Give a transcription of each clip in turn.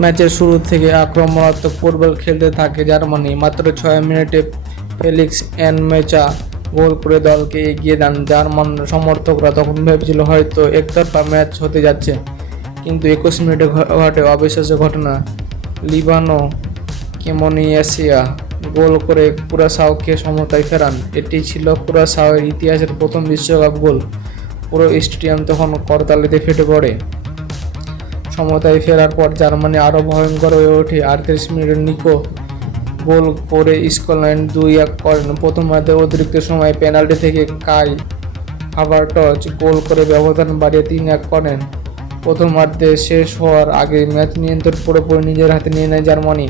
ম্যাচের শুরু থেকে আক্রমণাত্মক ফুটবল খেলতে থাকে জার্মানি। মাত্র ৬ মিনিটে ফেলিক্স এনমেচা গোল করে দলকে এগিয়ে দেন। জার্মান সমর্থকরা তখন ভেবেছিল হয়তো একতরফা ম্যাচ হতে যাচ্ছে, কিন্তু ২১ মিনিটে ঘটে অবিশ্বাস্য ঘটনা। লিবানো কেমনিয়াসিয়া গোল করে কুরাসাওকে সমতায় ফেরান। এটি ছিল কুরাসাওয়ের ইতিহাসের প্রথম বিশ্বকাপ গোল। পুরো স্টেডিয়াম তখন করতালিতে ফেটে পড়ে। সমতায় ফেরার পর জার্মানি আরও ভয়ঙ্কর হয়ে ওঠে। ৩৮ মিনিটে নিকো গোল করে স্কটল্যান্ড ২-১ করেন। প্রথমার্ধে অতিরিক্ত সময়ে পেনাল্টি থেকে কাই হাভার্টজ গোল করে ব্যবধান বাড়িয়ে ৩-১ করেন। প্রথমার্ধে শেষ হওয়ার আগে ম্যাচ নিয়ন্ত্রণ পুরোপুরি নিজের হাতে নিয়ে নেয় জার্মানি।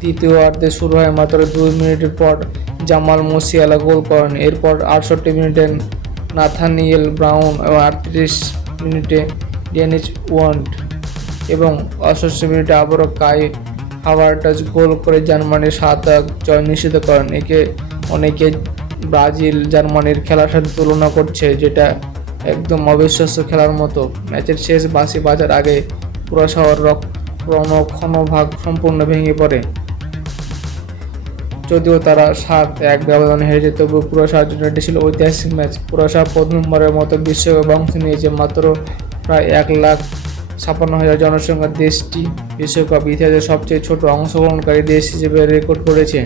তৃতীয়ার্ধে শুরু হয় মাত্র ২ মিনিট পর জামাল মুসিয়ালা গোল করেন। এরপর ৬৮ মিনিটে নাথানিয়েল ব্রাউন এবং ৩৮ মিনিটে ডেনিস ওয়ান্ড এবং ৬৮ মিনিটে আবারও কাই হাভার্টজ গোল করে জার্মানির ৭-১ জয় নিশ্চিত করেন। অনেকে ব্রাজিল জার্মানির খেলার সাথে তুলনা করছে, যেটা একদম অবিশ্বাস্য খেলার মতো। ম্যাচের শেষ বাঁশি বাজার আগে কুরাসাওয়ার রণক্ষণভাগ সম্পূর্ণ ভেঙে পড়ে। যদিও তারা ৭-১ ব্যবধানে হেরেছে, তবুও কুরাসাওয়ার জন্য এটি ছিল ঐতিহাসিক ম্যাচ। কুরাসাও প্রথমবারের মতো বিশ্বকাপে অংশ নিয়েছে। মাত্র প্রায় ১,৫৬,০০০ জনসংখ্যার দেশটি বিশ্বকাপ ইতিহাসের সবচেয়ে ছোট অংশগ্রহণকারী দেশ হিসেবে রেকর্ড করেছে।